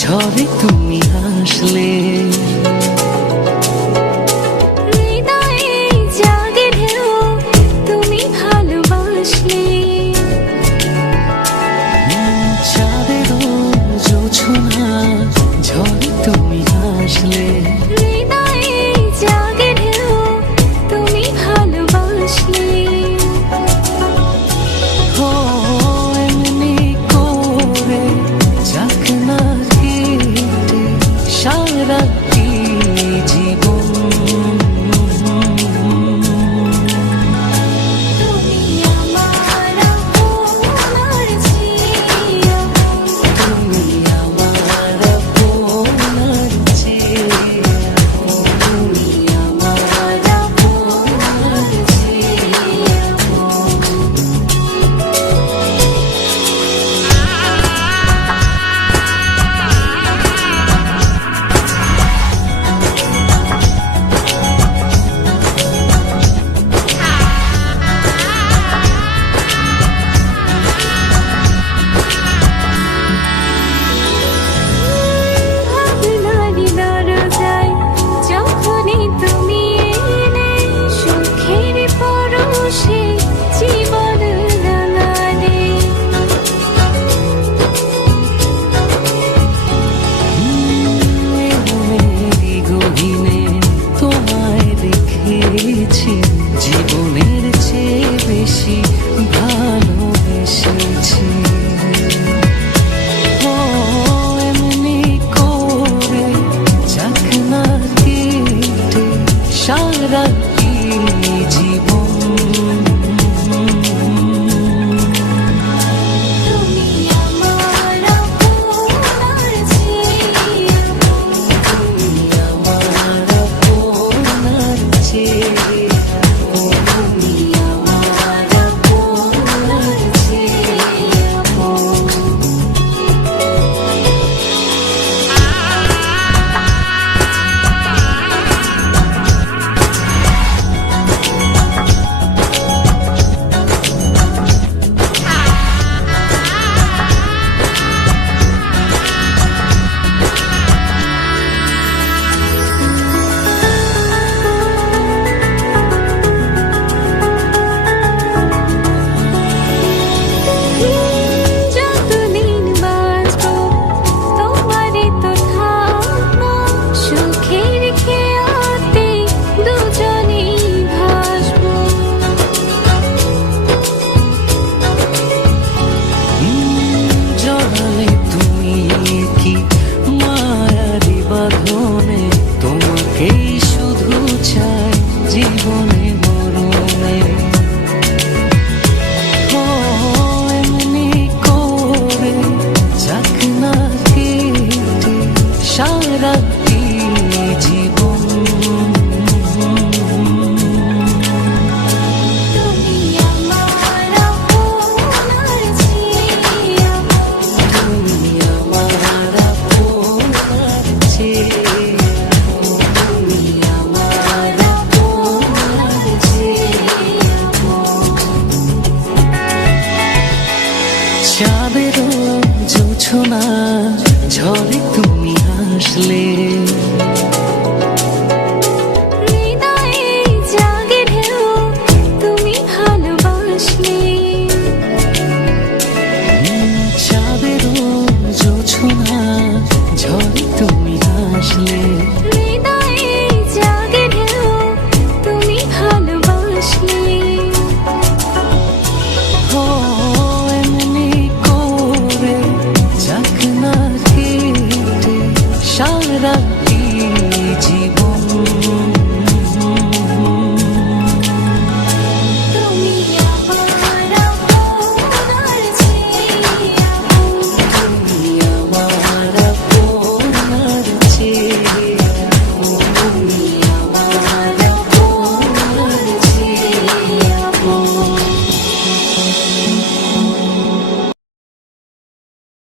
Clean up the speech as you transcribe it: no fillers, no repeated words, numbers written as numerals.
ঝড়ে তুমি আসলে। হৃদয়ে জাগে ঢেউ তুমি ভালোবাসলে। চাঁদেরও জোছনা ঝড়ে তুমি আসলে। হৃদয়ে জাগে ঢেউ তুমি ভালোবাসলে। ও এমনি করে যাক না কেটে সারাটি জীবন। তুমি আমার আপনার জিয়া, তুমি আমার আপনার চেয়ে, তুমি আমার আপনার জিয়া। ভাবনারই দরজায় যখনই তুমি এলে, সুখের পরশে জীবন রাঙালে। মেরি গহীনে তোমায় দেখেছি, জীবনের চেয়ে বেশি ভালোবেসেছি। ও এমনি করে যাক না কেটে সারাটি জীবন। তুমি আমার আপনার জিয়া, তুমি আমার আপনার চেয়ে, তুমি আমার আপনার জিয়া। যতদিন বাঁচবো তোমারই তো থাকবো, সুখের খেয়াতে দুজনেই ভাসবো। জড়ালে তুমি কি মায়ারি বাঁধনে, তোমাকেই শুধু চাই জীবনে মরণে। ও এমনি করে যাক না কেটে সারাটি জীবন। তুমি আমার আপনার জিয়া, তুমি আমার আপনার চেয়ে, তুমি আমার আপনার জিয়া। চাঁদেরও জোছনা ঝড়ে